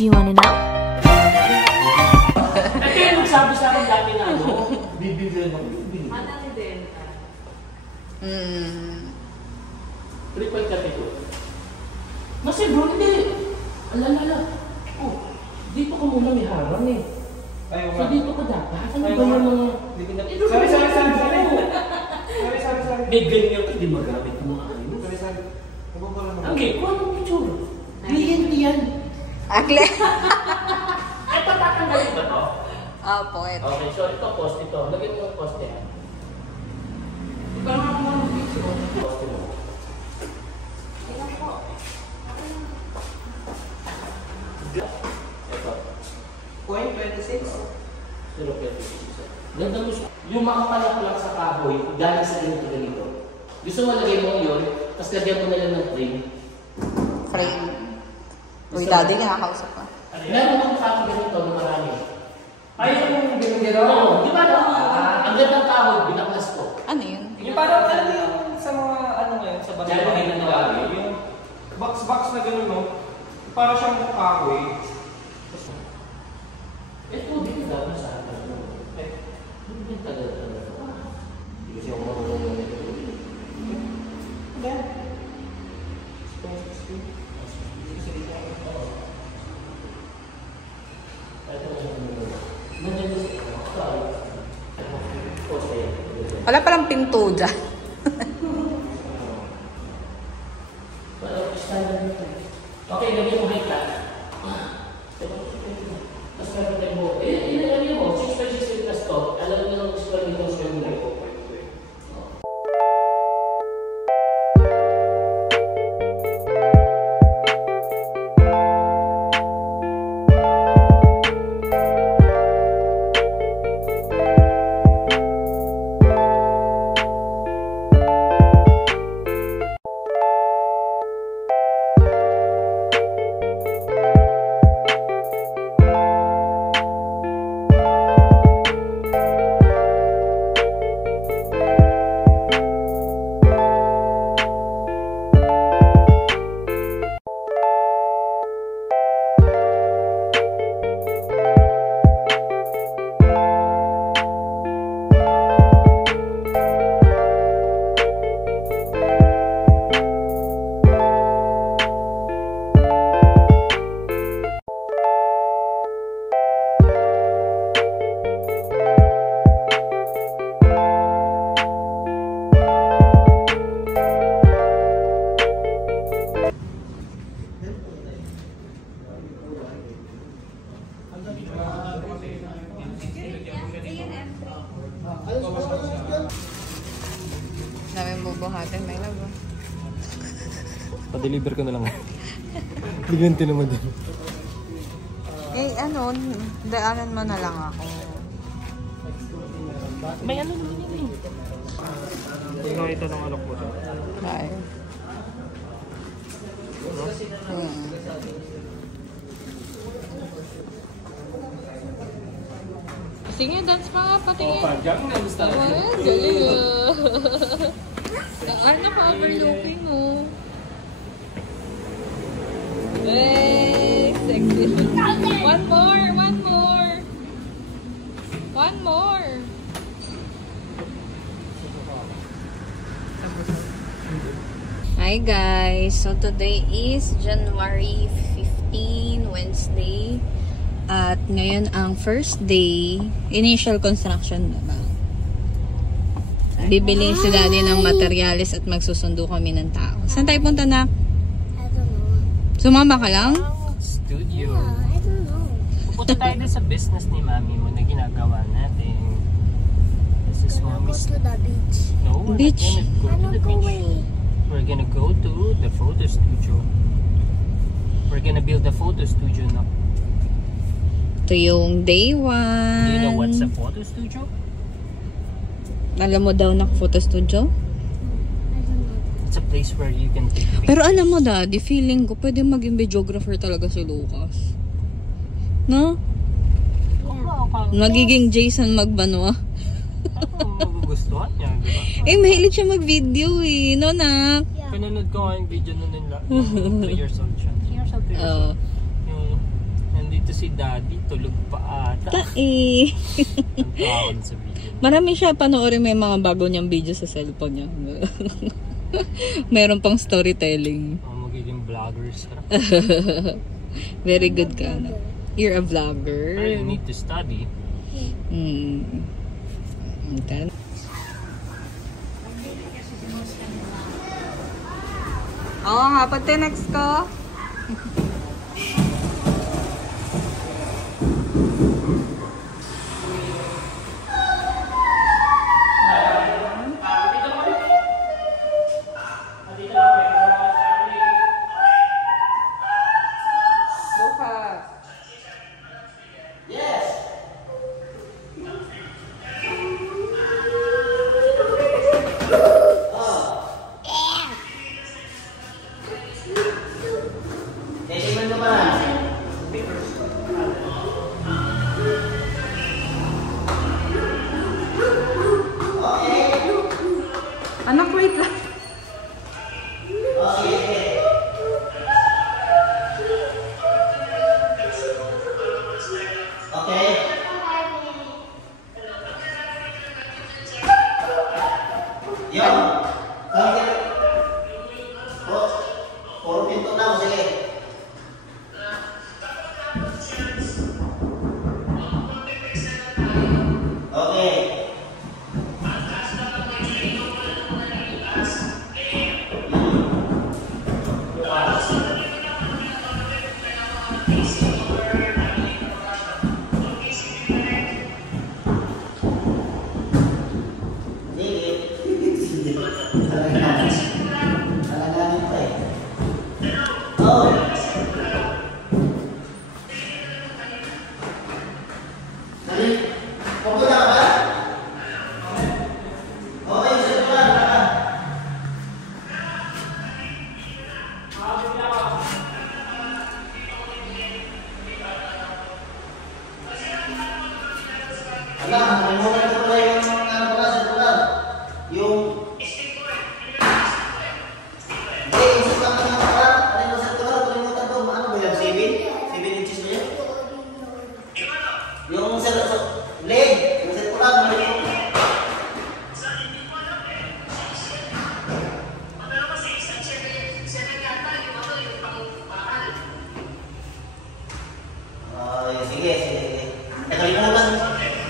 Do you wanna know? Kaya nagsabi sa akin dati na bibigyan ako. Madami din. Frequent category. Kasi bro, hindi. Alalala. Oh, dito ka muna may harang eh. So dito ka dapat. Ano ba yung mga... Sorry. May ganyan ka, di magamit ng mga ano. Ang gay, kung anong picture? Kliyente yan. Akle. Ay, patatanggalin ba to? Opo, ito. Okay, so ito post ito. Lagyan mo yung post yan. Ikaw nga kung anong picture. Post mo. Tingnan po. Ito. Point 26. 0.26. Ganda mo siya. Yung mga palak sa kahoy, galing sa ganito. Gusto mo lagay mo yun, tapos lagyan mo na lang ng frame. Frame. Uy, daddy, nakakausap ka. Meron akong kahoy ganito na marami. Ay, yung ganito? Oo, di ba no? Ang gandang kahoy, binaklas ko. Ano yun? Yung parang ano yung sa mga ano ngayon, sa Diyan mo na nalagay. yung box na gano'n, no? Para siyang kahoy. Ito, di ka dapat sa akin. Hindi tagal-tagal. Hindi kasi ako marunong yung ito. Hindi. Wala palang pinto dyan. Okay, lagyan mo high cut. Tapos meron mo. Ilagyan mo. 6x6 na stop. Alam mo lang gusto lang itong swim mo. Daming bubuhatin, may labo. Pa-deliver ko na lang. Liganti naman din. Eh, ano, daanan mo na lang ako. May ano naman yun eh. Tingnan ito ng alok ko. Bye. Sige, dance pa nga, patingin. Gangnam Style. Ayan, galing ah. Ano ka, overlooking mo. Hey, sexy. One more. Hi guys, so today is January 15, Wednesday. At ngayon ang first day, initial construction na ba? Bibili si daddy ng materyales at magsusundo kami ng tao. Saan tayo punta na? I don't know. Sumama ka lang? Studio. I don't know. Pupunta tayo din sa business ni mami mo na ginagawa natin. This is Gonna go mommy's... to the beach. No, we're Beach? not gonna go to the beach. We're gonna go to the photo studio. We're gonna build a photo studio now. Ito yung day 1. Do you know what's a photo studio? Alam mo daw na photo studio? I don't know. It's a place where you can take pictures. Pero alam mo daddy, feeling ko pwede maging videographer talaga si Lucas. No? Magiging Jason Magbanwa. Magugustuhan niya, di ba? Eh, mahilig siya mag-video eh. No, nak? Pinanood ko nga yung video nun nila. 3 years old siya. 3 years old, 3 years Oo. old. Yung Dito si Daddy, tulog pa ata. Tai. Ang tawag sa video. Marami siya panoorin, may mga bago niyang video sa cellphone niya. Meron pang storytelling. Magiging vloggers ka. Very good ka. No? You're a vlogger. I need to study. Okay. Oo nga, pati next ko. Anak, wait lang.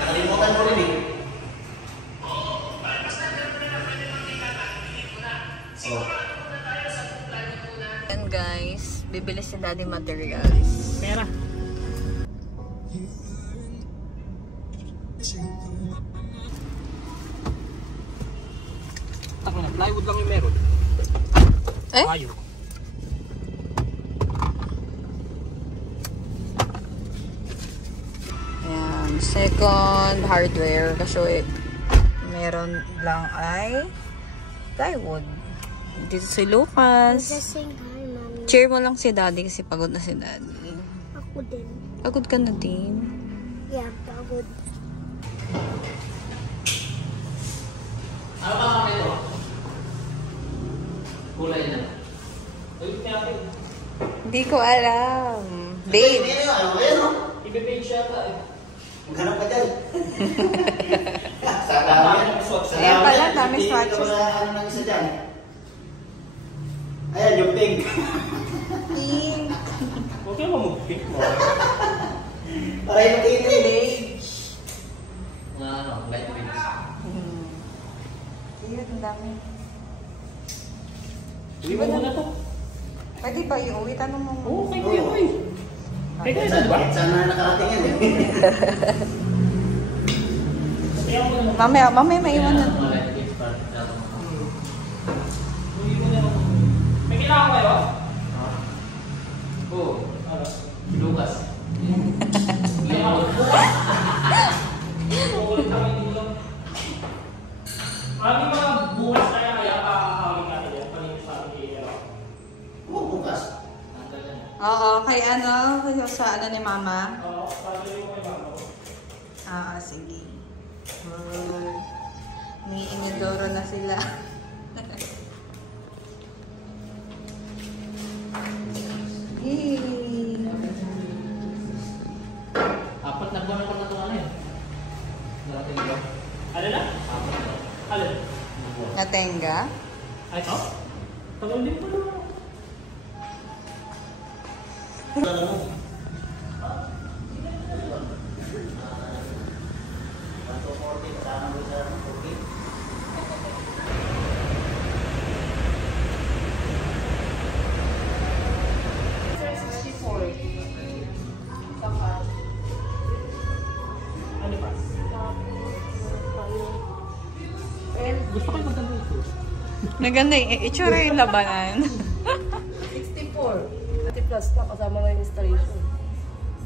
Nakalimutan ko rin eh. And guys, bibili si Daddy materials. Pera. Tako na, plywood lang yung meron. Eh? Ayaw. Ayan, second hardware kasi meron lang ay plywood. Dito si Lucas. Sing hi, Mommy. Cheer mo lang si Daddy kasi pagod na si Daddy. Ako din. Pagod ka na din. Yeah, pagod. Ano ba kami ito? Kulay na. Hindi ko alam. Babe. Ibe-page siya pa eh. Maghanap ka dyan. Sa dami. Ayan pala, dami swatches. Ano nang isa dyan? Ayan, yung pink. Pink. Huwag kayo mamag-pink mo. Para yung kitri. Mga ano, light wings. Ayan, ang dami. Uwi mo muna to. Pwede ba iuwi? Tanong mo. Oo, kay Kuya Uy. Kay Kuya Uy ba? Sana nakarating yan eh. Mamaya maiwan na. Mga light wings para dapat Uwi mo na. May kailangan kayo? Oo. Ano? Lucas. Kukulit kami dito. Marami mga bukas kaya kakakawin natin yan. Paningin sa amin kaya. Oo, bukas. Oo, kay ano? Sa ano ni Mama? Oo, para yung kay Mama. Ah, sige. May inidoro na sila. Yay! Tenga? Ay, ito? Tagal din po naman. Ano pa? Gusto ko yung maganda ito. Maganda yung itsura yung labanan. 64. 30 plus pa kasama na yung installation.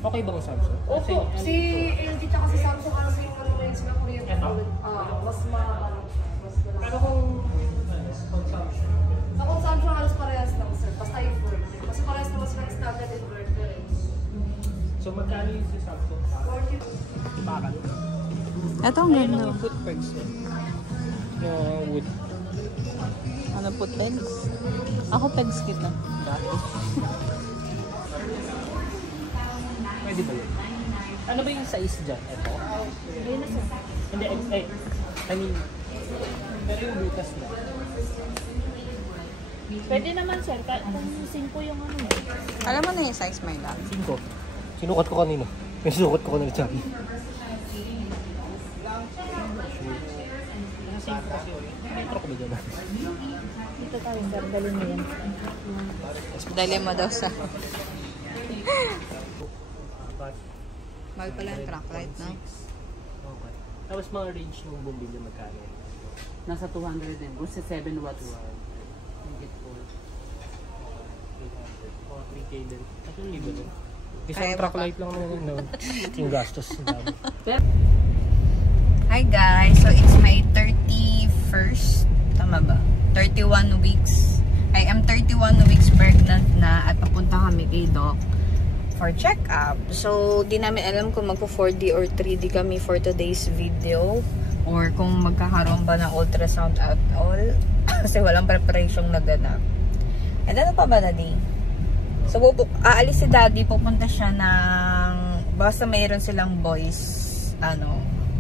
Okay ba ang Samsung? Opo, si LG tsaka si Samsung kasi yung ano ngayon sila kuryente. Eto? Mas mas Pero kung sa consumption halos parehas lang sir, basta inverter. Kasi parehas naman sila standard inverter eh. so magkano yung sa Samsung? 40. Bakal. Ito ang Ayun ganda. ang foot pegs eh. Yung wood. Ano po, pegs? Ako pegs kita. Pwede ba yun? Ano ba yung size dyan? Ito? Hindi, I mean, pero yung butas na. Pwede naman sir, kung 5 yung ano. Alam mo na yung size, my love. 5. Sinukat ko kanino. May sinukat ko kanino sabi. Metro ko ba dyan? Dito tayo sir, dalhin mo yan. Dali mo daw sa... But, Mahal pala yung track light, no? okay. Tapos mga range ng bumili magkano? Nasa 200 din. Kung sa 7 watts. Higit po. 800. O, 3K din. 3,000 din. Isang Kaya truck ba? light lang naman no? Yung gastos. Hi guys! So it's my 31st, tama ba? 31 weeks. I am 31 weeks pregnant na at papunta kami kay Doc for check-up. So, di namin alam kung magpo 4D or 3D kami for today's video or kung magkakaroon ba ng ultrasound at all kasi walang preparation naganap. And ano pa ba na di? So, aalis si Daddy, pupunta siya ng basta mayroon silang boys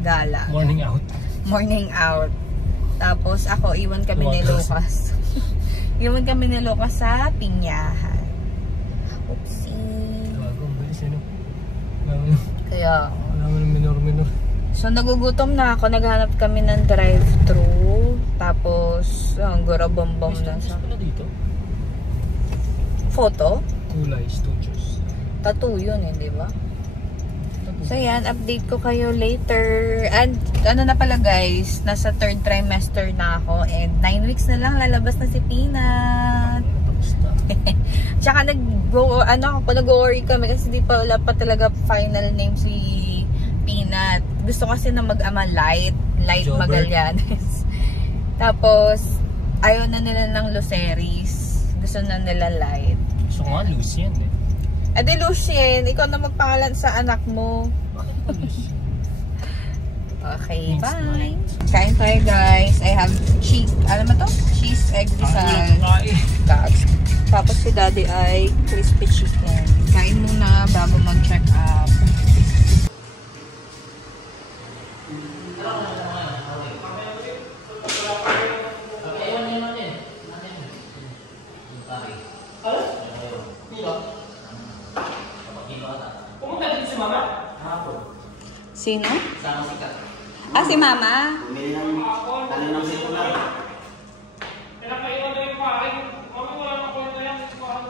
gala. Morning out. Morning out. Tapos ako, iwan kami ni Lucas. Iwan kami ni Lucas sa Pinyahan. Oopsie. Bagong bilis ano? Kaya, Wala mo ng minor. so nagugutom na ako. Naghanap kami ng drive-thru. Tapos, ang gura-bom-bom na sa Pala dito? photo. Kulay Studios. Tattoo yun eh, di ba? So yan, update ko kayo later. And ano na pala guys, nasa 3rd trimester na ako and 9 weeks na lang lalabas na si Peanut. Tsaka nag-worry kami kasi di pa wala pa talaga final name si Peanut. Gusto kasi na mag-ama Light Jobber. Magallanes. Tapos ayaw na nila ng Luceris. Gusto na nila Light. So nga, Lucien eh. Ade Lucien, ikaw na magpangalan sa anak mo. Okay, bye. Kain tayo guys. I have cheese. Ano ba to? Cheese egg rizal. Gosh. Tapos si Daddy ay crispy chicken. Kain muna bago mag-check up. Pumunta dito si mama? Sino? Sama si Kat. Si Mama. Bumili ng ng sikular. Pinapaiwan na yung paring. Mami, wala nang kwenta yan. Paano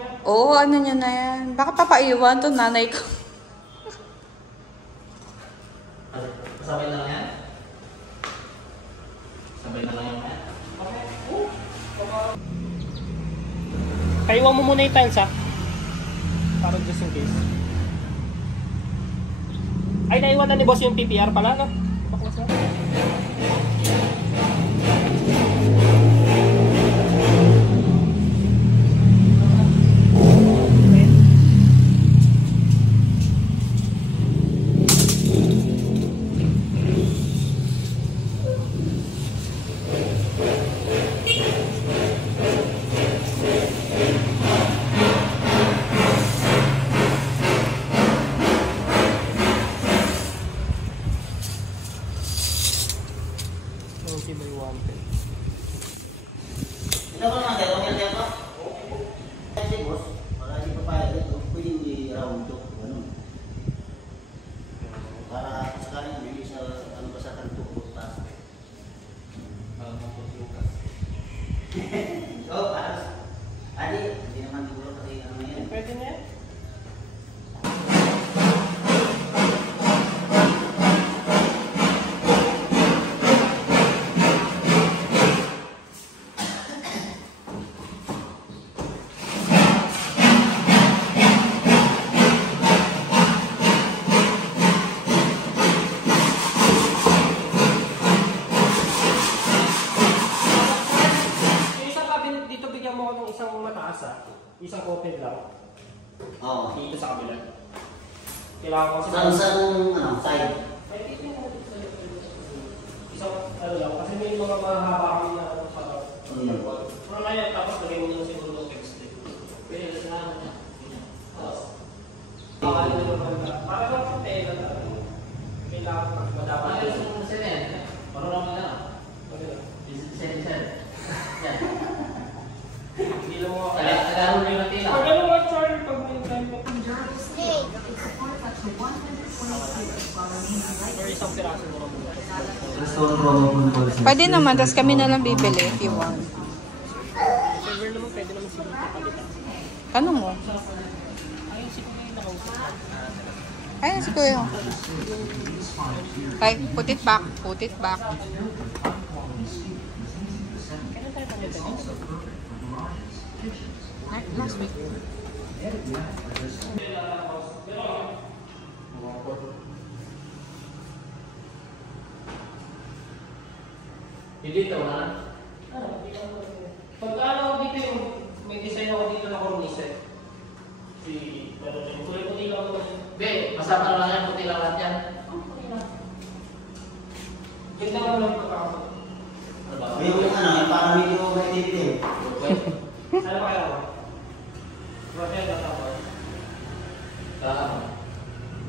yan? Oo, ano niya na yan. Baka papaiwan to nanay ko. Sabay na lang yan? Sabay na lang yan. Kaiwan mo muna yung tiles ha. Para just in case. Ay, naiwan na ni boss yung PPR pala, no? Baklas na. Kita ko naman, kaya kung yan pa. Kasi boss, para hindi papayag ito, pwede i-round to. Ganun. Para sakaling hindi sa ano ba sa kanto o taas. So, para hindi naman siguro kasi ano yan. Pwede na yan. Isang open lang. Oo. Dito sa kabila. Kailangan ko kasi... Saan ano, side? Isang ano lang, kasi may mga mahaba kami na ano sa... Pero ngayon, tapos lagay mo na siguro ng text. Pwede na naman niya. Tapos, pakali na naman ka. Para lang sa tela na kailangan ko madapa. Ano yung sila yan? Marunong nila na? Sen. Yan. Hindi lang mo Tagalog yung natila. pag ano mo, Charlie, pag may time mo. Or isang piraso mo lang. Pwede naman, tapos kami na lang bibili if you want. Server naman, pwede naman siguro kapalitan. Ano mo? Ayun, siguro yung nakausap. Ayun, si Kuya. Ay, put it back. Put it back. Kailan tayo pangyatin? Last week. Dito na. Pagka ano dito yung may design ako dito na cornice. Puti lang ako. Be, masama lang yan, puti lang lahat yan. Ganda nga lang pagkakasal. Yung ano, parang medyo may tip-tip. Ano pa kaya ako? Rafael na tapos.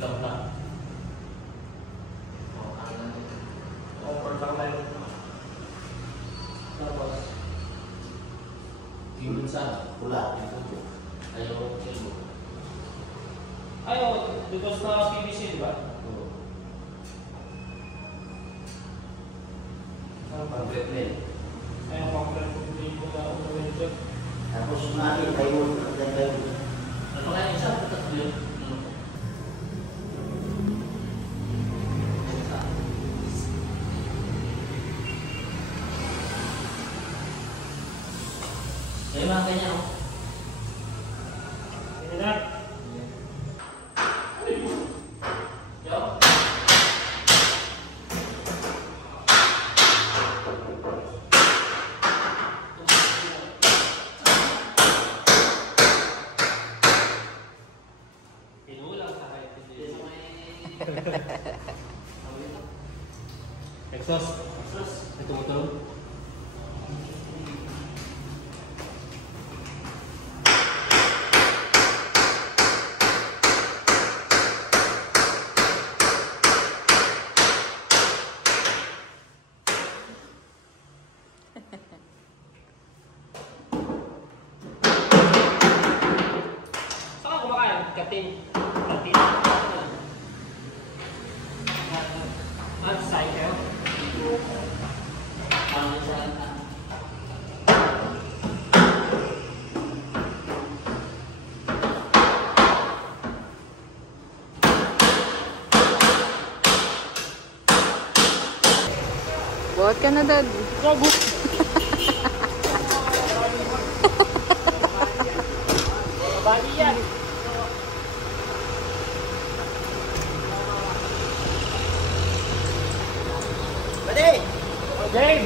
Lang na. Offer lang tayo. Tapos. Yung sana, pula. Ayaw, Ayaw, because na PVC, di ba? Ano pang break Ayaw, concrete. Hindi ko na umawin. Tapos natin tayo. Ano kaya isa? Tatlo yun. May mga ganyan o. Sige na. Yo. Pinulang sa kahit hindi. Exhaust. Ito motor. Saka kumakain? Katin. Cycle. Ano sa Buhat ka na, Dad. Bali yan. Pwede! Dave!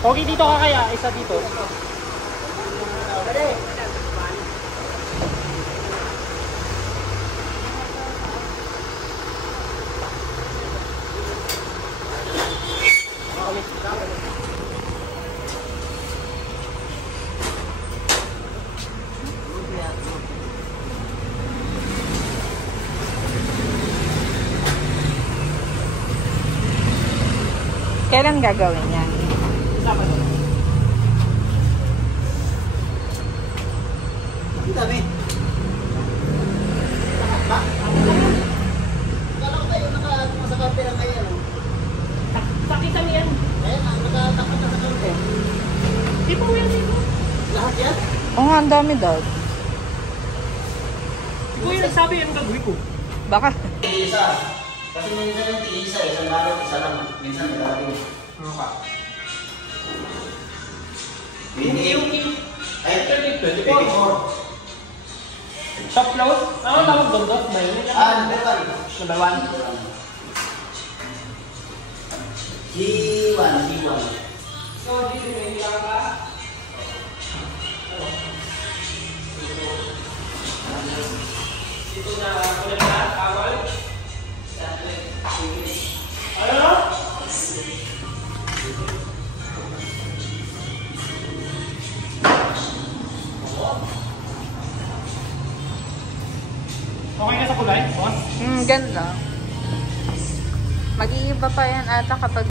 Pogi, dito ka kaya? Isa dito. Pwede! Kailan gagawin yan? Ang dami. Kala ko tayo nakasakampi lang kayo. Sakit kami yan. Kaya nakatakot na sa kampi. Di po yan dito. Lahat yan? Oo nga, ang dami daw. Di po yung nagsabi yung gagawin ko. Baka. Isa. Kasi minsan yung tig-isa, isang balot, isa lang. Minsan nilagay. Ano ka? Yung ay, 24. 24. Shop close? Ano tawag doon doon? Number 1. Number 1. C1, C1. So, dito may hilang ka? Dito na kulit na, kawal. Ano? Okay ka sa kulay, boss? Ganda. Mag-iiba pa yan ata kapag...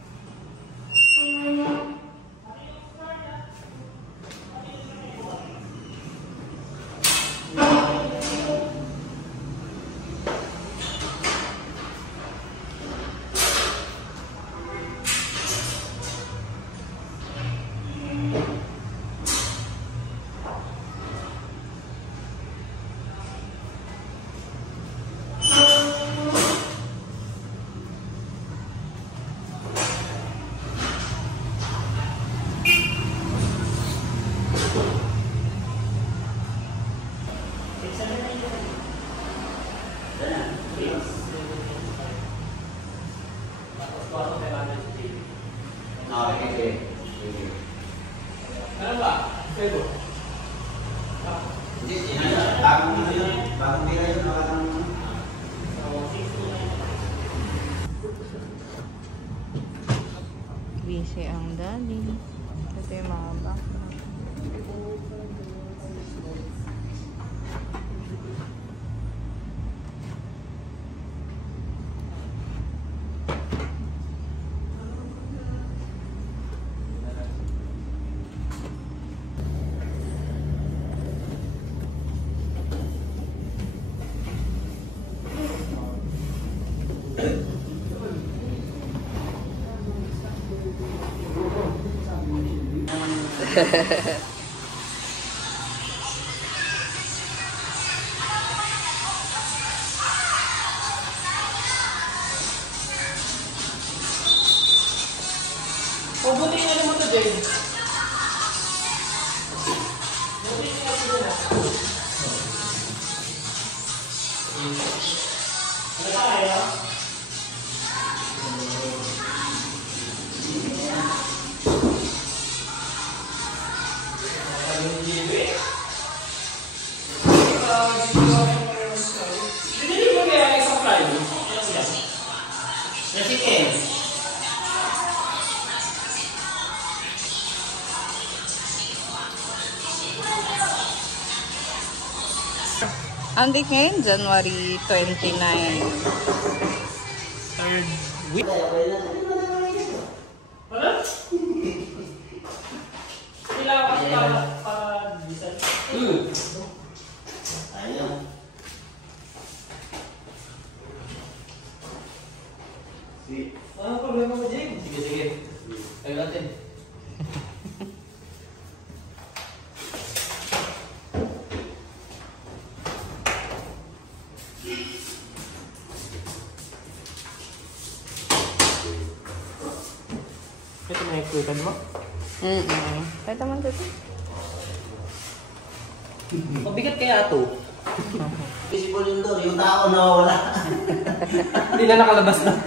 Okay. Ano ba? Pwede. Hindi, bagong yun. Bagong pira yun. Busy ang daddy. Ito yung mga background. Pabuti na naman ito, Jay. Ang date ngayon, January 29. Third week. Wala? Kailangan kasi para design. Ayun. Ano problema mo, Jay? Sige. Tayo natin. Ito na yung mo? Ito man dito. Mabigat kaya ito. Visible yun doon. Yung tao nawawala. Hindi na nakalabas na.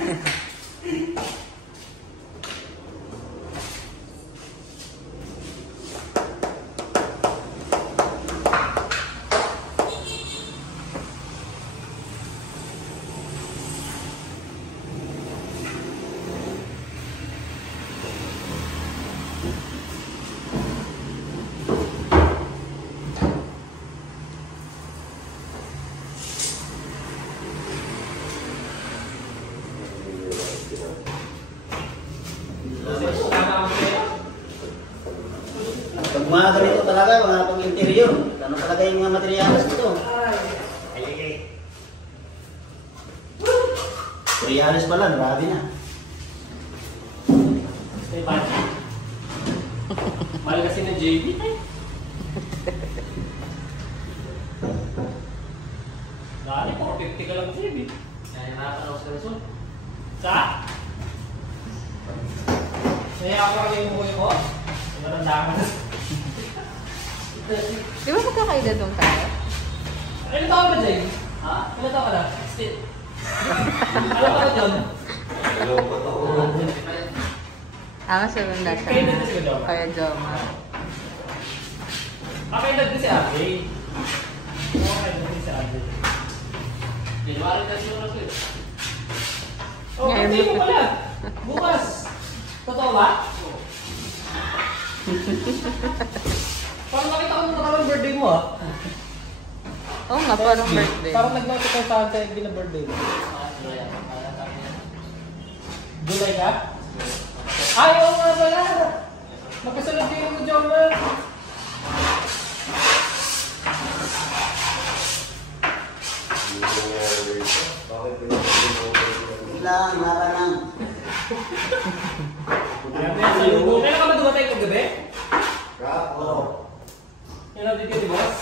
Yung mga ganito talaga, mga pang interior. Ano talaga yung mga materialis dito? Materialis pala, grabe na. May budget. Mahal kasi ng JB. Dati po, 50 ka lang JB. Kaya nakakalaw sa result. Sa? Kaya ako lang yung mukha ko. Narandaman na. Di ba magkakaida doon tayo? Ilan taon ka, Jay? Ha? Ilan taon ka na? Still. Alam ka na dyan? Mas maganda siya. Kaya dito si Joma? Kaya Joma. Kaya dito si Ate. Kaya dito si Ate. January na siya na oh, birthday mo pala. Bukas. Totoo ba? Parang nakita ko naman birthday mo ah. Oo nga, parang birthday. Parang nag-notify sa akin sa'yo na birthday mo. July ka? Ay, oo nga pala! Magkasunod kayo mo, Joma! Ilang, nara lang. Kailan ka ba dumatay kagabi? Oo. Yan ang dito, di boss?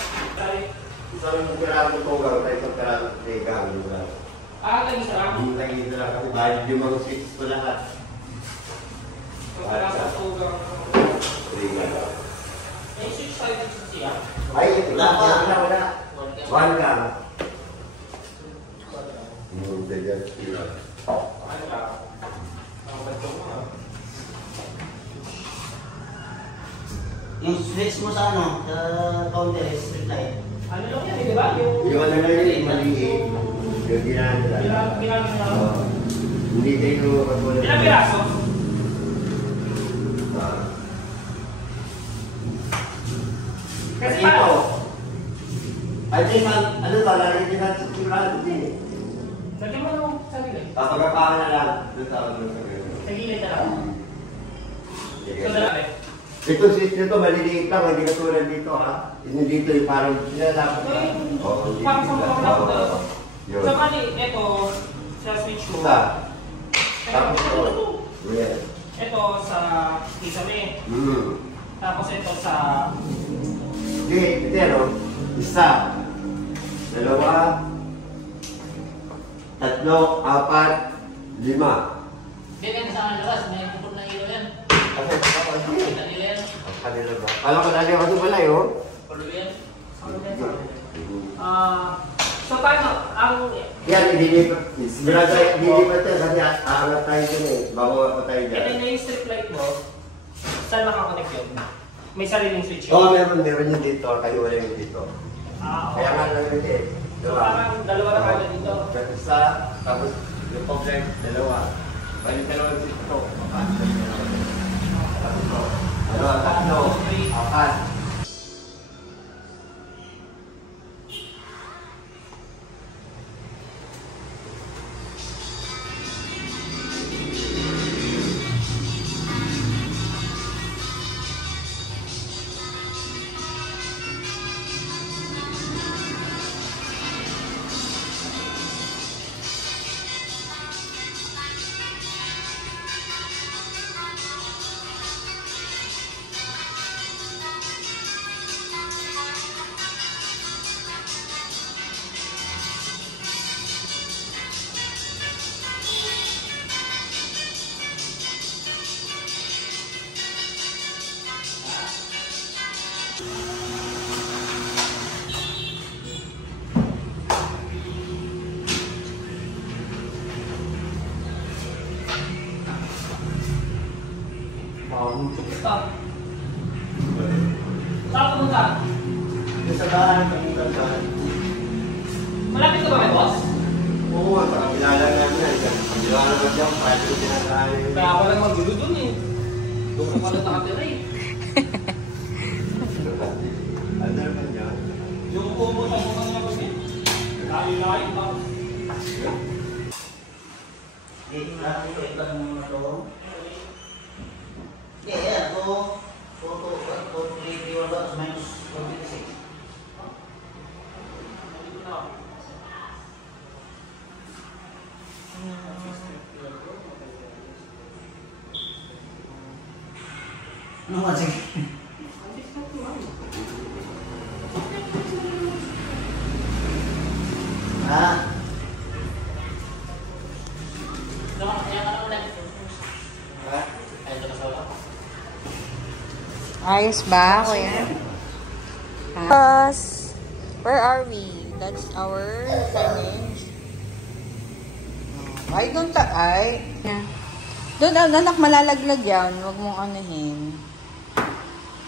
Sabi mo kailangan ko ito gawin tayo sa kailangan ko ito gawin. Lagi sa ramo. Hindi lang ito lang kasi bayad yung mga switch ko lahat. Kailangan sa tugang. May switch tayo dito siya. Ay, wala pa. Wala. One ka. Hindi ka. Ano ka? Ang ba't mo ha? Yung switch mo sa ano, sa counter, street light. Ano lang yan, di ba? Yung ano na yun, maliit. Yung ginagawa. Hindi kayo katulad. Ilang piraso? Kasi Ito. paano? I think, ano ba, lalagyan din natin sa sigurado din eh. Lagyan mo nung sa gilid. Kapag-apakan na lang. Doon sa ano sa gano'n. Sa gilid na lang. So, dalawa. Ito switch nito, maliliit lang, hindi katulad dito ha. Hindi dito yung parang sinalapot lang. Oo, hindi Parang sa mga kapag dalawa. Yun. So, mali, ito, sa switch mo. Isa. Tapos ito. Yes. Ito sa kisame. Tapos ito sa... Hindi, pero isa, dalawa, tatlo, apat, lima. Ganyan sa labas, may pupot na ilaw yan. Kasi ako hindi. Kita nila yan. Kanila ba? Alam ko lagi ako balay, oh. Palo yan. So, paano? Ang... Yan, dilipat yan kasi aangat tayo dyan eh. Bago pa tayo Ito dyan. na yung strip light mo. Saan nakakonect yun? May sariling switch Oo, yun? meron yun dito, kayo wala yun dito. Okay. Kaya nga lang yun eh. So, parang dalawa na kaya dito. Isa, tapos yung problem, dalawa. Balik dalawa dito. Dalawa, tatlo, apat. Stop. Saan pumunta? Sa bahay, pamunta saan? Malapit ka ba kay boss? Oo, kilala namin yan. Kilala naman dyan, pwede ko sinasali. Kaya ako lang magdulo dun eh. Doon ka pala nakatira eh. Ano naman yan? Yung kubo sa mga nga kasi. Layo-layo pa. Ito ang to. Okay, yan. So, 4, 3, 1, plus minus 156. Ano nga, sige. Ayos ba, kuya? Us. Where are we? That's our signage. Ay, doon ay. Doon, anak, malalaglag yan. Huwag mong anuhin.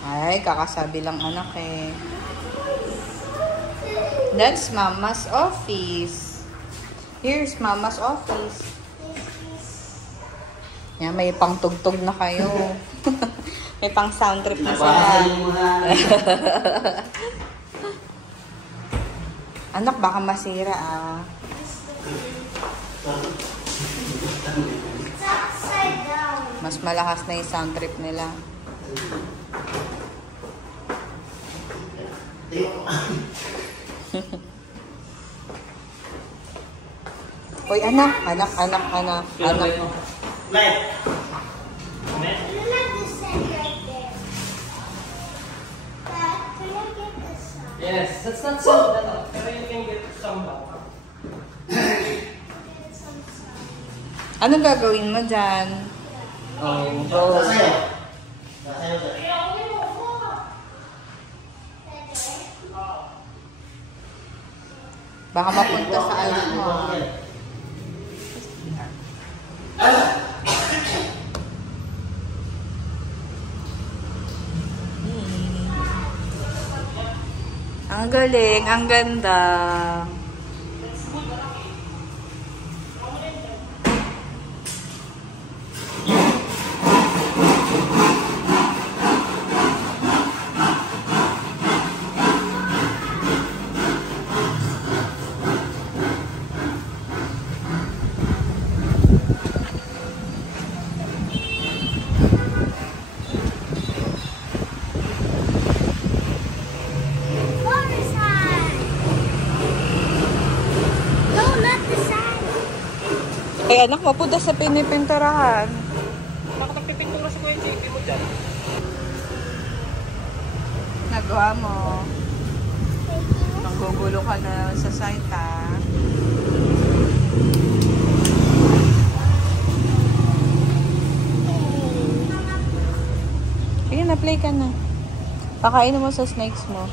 Ay, kakasabi lang anak eh. That's Mama's office. Here's Mama's office. Yan, may pang tugtog na kayo. May pang sound trip na sila. Anak, baka masira ah. Mas malakas na yung sound trip nila. Hoy, anak. Yes, that's not some. Pero you can get some back. Anong gagawin mo dyan? Baka mapunta sa alam mo. Ang galing, ang ganda. Ay, anak, mapunta sa pinipinturahan. Bakit nagpipintura sa kuya JP mo dyan? Nagawa mo. Nanggugulo ka na sa site, ha? Sige, na-play ka na. Pakainin mo sa snakes mo.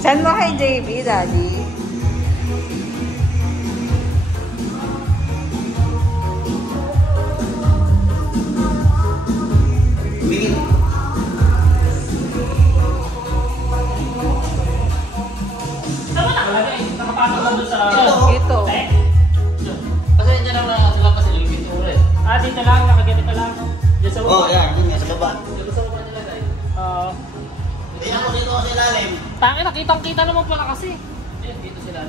Saan mo kay JB, Daddy? Tama na talaga eh. Nakapasok na doon sa... Ito. Kasi dyan lang nakasala pa sila yung pintura eh. Dito lang, nakaganito lang. Diyan sa Oh, yan. Yun nga sa baba. Dito sa mga nila guys. Tingnan ko dito sa ilalim. Tangin, nakitang-kita naman pala kasi. Ayan, dito sila.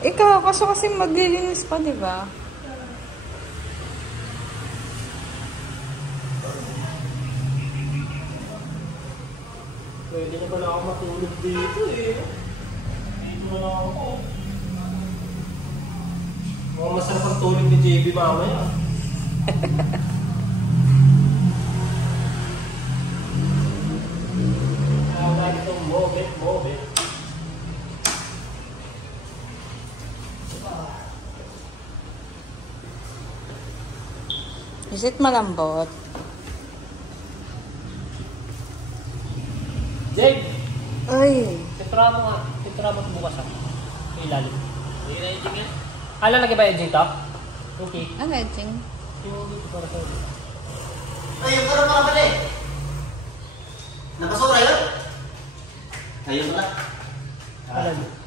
Ikaw, kaso kasi maglilinis pa, di ba? Pwede na pala ako matulog dito eh. Dito na lang ako. Mukhang masarap ang tulog ni JB mamaya. Kaya itong move it. Is it malambot? Jake! Ay! Titra mo nga. Titra mo bukas ha. Sa ilalim. Hindi na yung tingin. Lalagay ba yung Jake to? Okay. Ano edging? Yung dito para sa ulit. Ay, yung parang mga pala eh. Napasura yun? Ayun pala. Alam.